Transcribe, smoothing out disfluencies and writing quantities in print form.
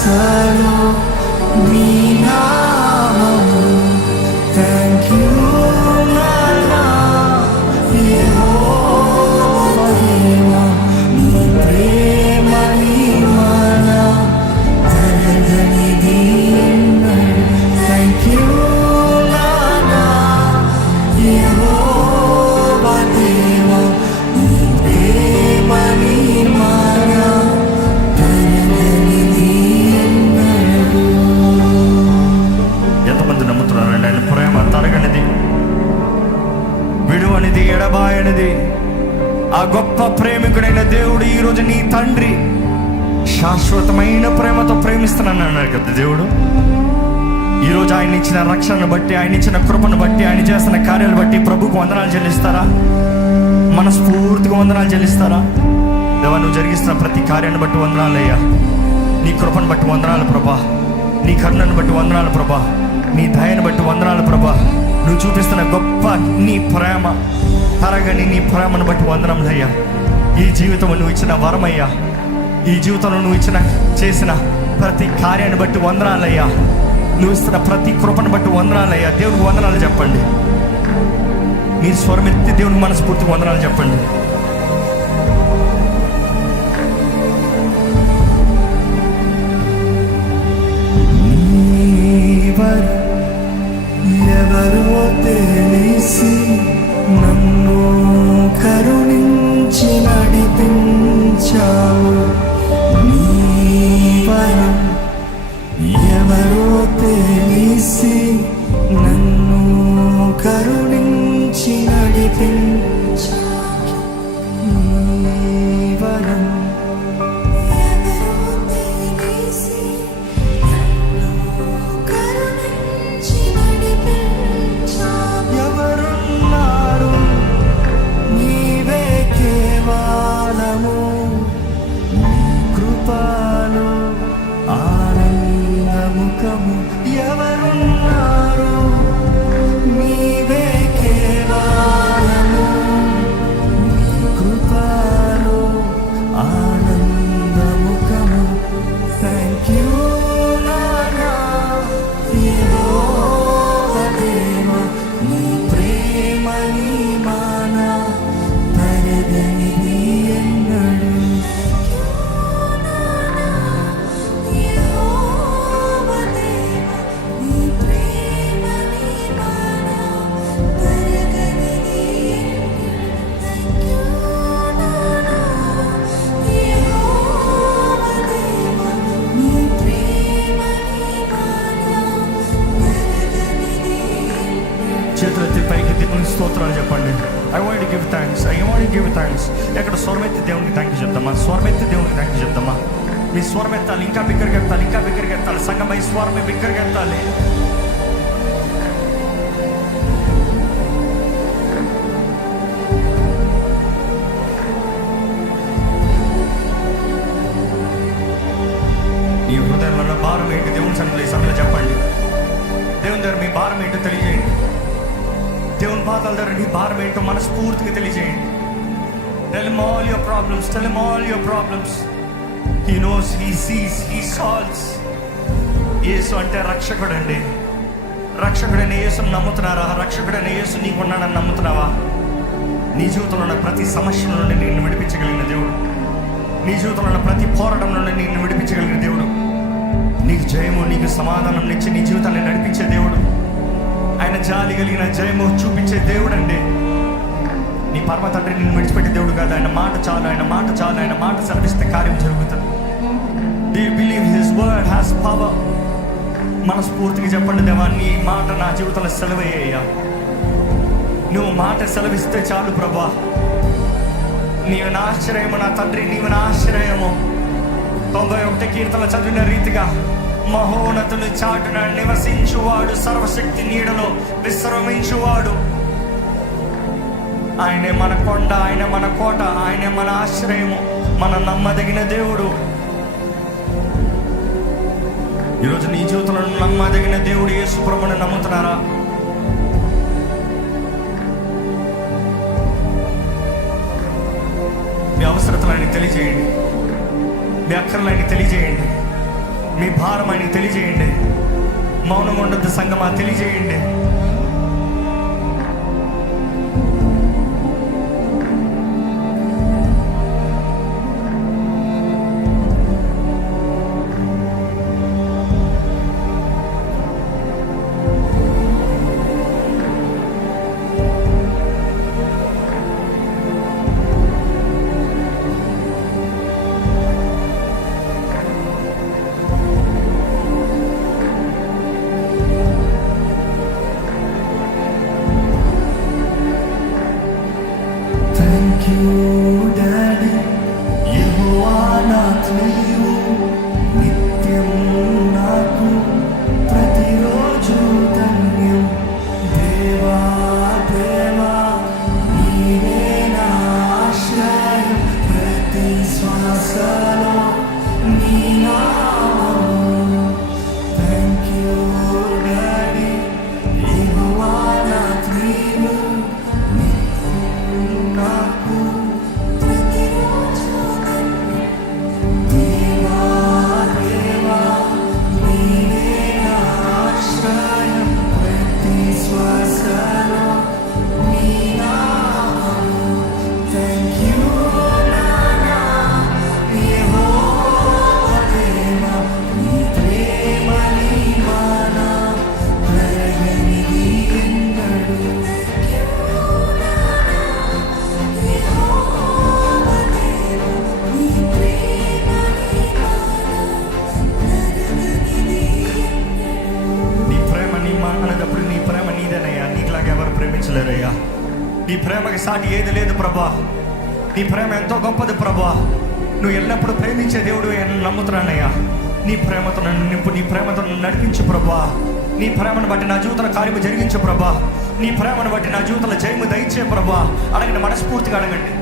శ్వాసలో నీ నామము. థ్యాంక్ యూ నాన్నా యెహోవా దేవా, నీ ప్రేమ నీ మాన తరగనిది ఎన్నడూ. థ్యాంక్ యూ నాన్నా యెహోవా దేవా, నీ ప్రేమ నీ మాన తరగనిది ఎన్నడూ. ఎంతమంది నమ్ముతున్నారండి ఆయన ప్రేమ తరగనిది, విడువనిది, ఎడబాయనిది? ఆ గొప్ప ప్రేమికుడైన దేవుడు ఈరోజు నీ తండ్రి శాశ్వతమైన ప్రేమతో ప్రేమిస్తున్నాను అన్నాడు కదా దేవుడు. ఈరోజు ఆయన ఇచ్చిన రక్షణను బట్టి, ఆయన ఇచ్చిన కృపను బట్టి, ఆయన చేస్తున్న కార్యాలు బట్టి ప్రభుకు వందనాలు చెల్లిస్తారా? మనస్ఫూర్తిగా వందనాలు చెల్లిస్తారా? దేవా, నువ్వు జరిగిస్తున్న ప్రతి కార్యాన్ని బట్టి వందనాలయ్యా. నీ కృపను బట్టి వందనాలు ప్రభా, నీ కరుణను బట్టి వందనాలు ప్రభా, నీ దయను బట్టి వందనాలు ప్రభా. నువ్వు చూపిస్తున్న గొప్ప నీ ప్రేమ, తరగని నీ ప్రేమను బట్టి వందనములయ్యా. ఈ జీవితంలో నువ్వు ఇచ్చిన వరమయ్యా, ఈ జీవితంలో నువ్వు చేసిన ప్రతి కార్యాన్ని బట్టి వందనాలయ్యా. నువ్వు ఇస్తున్న ప్రతి కృపను బట్టి వందనాలయ్యా. దేవునికి వందనాలు చెప్పండి. మీరు స్వరమెత్తి దేవునికి మనస్ఫూర్తిగా వందనాలు చెప్పండి. ఎవరో తెలిసి నన్ను కరుణించి నడిపించావు. నీ వరం ఎవరో తెలిసి నన్ను కరుణించి నడిపించావు. నీ వరం ఎవరున్నారు? నీవే కేవలము, నీ కృపలో ఆనందముఖము. ఎవరున్నారు? నీవే కేవలము, నీ కృపలో ఆనందముఖము. థ్యాంక్ యూ నాన్నా యెహోవా దేవా, నీ ప్రేమ నీ మాన తరగనిది ఎన్నడూ. చేతులెత్తి పైకి దేవునికి స్తోత్రాలు చెప్పండి. I want to give thanks, I want to give thanks. ఎక్కడ స్వరమెత్తి దేవునికి థ్యాంక్ యూ చెప్తామా? స్వరమెత్తి దేవునికి థ్యాంక్ యూ చెప్తామా? మీ స్వరం ఎత్తాలి, ఇంకా బిగ్గరగా ఎత్తాలి, ఇంకా బిగ్గరగా ఎత్తాలి. సంగమై స్వరమే బిగ్గరగా ఎత్తాలి. ఈ హృదయంలో భారం ఏంటి దేవుని సన్నిధిలో ఈ సమయంలో చెప్పండి. దేవుని దగ్గర మీ భారం ఏంటో తెలియజేయండి. దేవుని పాదాల దగ్గర నీ భారం ఏంటో మనస్ఫూర్తిగా తెలియజేయండి. Tell him all your problems, tell him all your problems. He knows, he sees, he solves. యేసు అంటే రక్షకుడు అండి. రక్షకుడైన యేసుని నమ్ముతున్నారా? రక్షకుడైన యేసు నీకు ఉన్నాడని నమ్ముతున్నావా? నీ జీవితంలో ఉన్న ప్రతి సమస్య నుండి నిన్ను విడిపించగలిగిన దేవుడు, నీ జీవితంలో ఉన్న ప్రతి పోరాటం నుండి నిన్ను విడిపించగలిగిన దేవుడు, నీకు జయము, నీకు సమాధానం ఇచ్చి నీ జీవితాన్ని నడిపించే దేవుడు, ఆయన జాలి కలిగిన జయము చూపించే దేవుడు అండి. నీ పరమ తండ్రి నిన్ను విడిచిపెట్టే దేవుడు కాదు. ఆయన మాట చాలు, ఆయన మాట చాలు, ఆయన మాట సెలవిస్తే కార్యం జరుగుతుంది. Do you believe his word has power? మనస్ఫూర్తిగా చెప్పండి, దేవా నీ మాట నా జీవితంలో సెలవయ్యా. నువ్వు మాట సెలవిస్తే చాలు ప్రభా. నీవు నా ఆశ్రయము నా తండ్రి, నీవు నా ఆశ్రయము. 91 కీర్తన చదివిన రీతిగా మహోన్నతుని చాటున నివసించువాడు, సర్వశక్తి నీడలో విశ్రమించువాడు. ఆయనే మన కొండ, ఆయన మన కోట, ఆయనే మన ఆశ్రయము, మన నమ్మదగిన దేవుడు. ఈరోజు నీ జీవితంలో నమ్మదగిన దేవుడు యేసు ప్రభువుని నమ్ముతున్నారా? మీ అవసరతలు ఆయనకి తెలియజేయండి, మీ అక్కర్లు ఆయనకి తెలియజేయండి. మీ భారం ఆయనకి తెలియజేయండి. మౌనంగా ఉండొద్దు సంగమా, తెలియజేయండి. Thank you, Daddy. యెహోవా నా నీవు నిత్యం నాకు ప్రతిరోజు ధన్యం. దేవా దేవా నీవే నా ఆశ్రయం, ప్రతి శ్వాసలో నీ నామం. Thank you, Daddy. యెహోవా నా నీవు నాకు ప్రతిరోజు దేవా దేవా నీవే నా ఆశ్రయం, ప్రతి శ్వాసలో నీ నామం. Thank you, నానా యెహోవా దేవా, నీ ప్రేమ నీ మాన ప్రళయనిది ఎన్నడు. నీ ప్రేమ నీ అన్నదప్పుడు నీ ప్రేమ నీదేనయ్యా. నీకులాగా ఎవరు ప్రేమించలేరయ్యా. నీ ప్రేమకి సాటి ఏది లేదు ప్రభా. నీ ప్రేమ ఎంతో గొప్పది ప్రభా. నువ్వు ఎల్లప్పుడూ ప్రేమించే దేవుడు అని నమ్ముతున్నానయ్యా. నీ ప్రేమతో నన్ను నింపు, నీ ప్రేమతో నన్ను నడిపించు ప్రభా. నీ ప్రేమను బట్టి నా జీవితంలో కార్యము జరిగించు ప్రభా. నీ ప్రేమను బట్టి నా జీవితంలో జయము దయచే ప్రభా. అడగండి, మనస్ఫూర్తిగా అడగండి.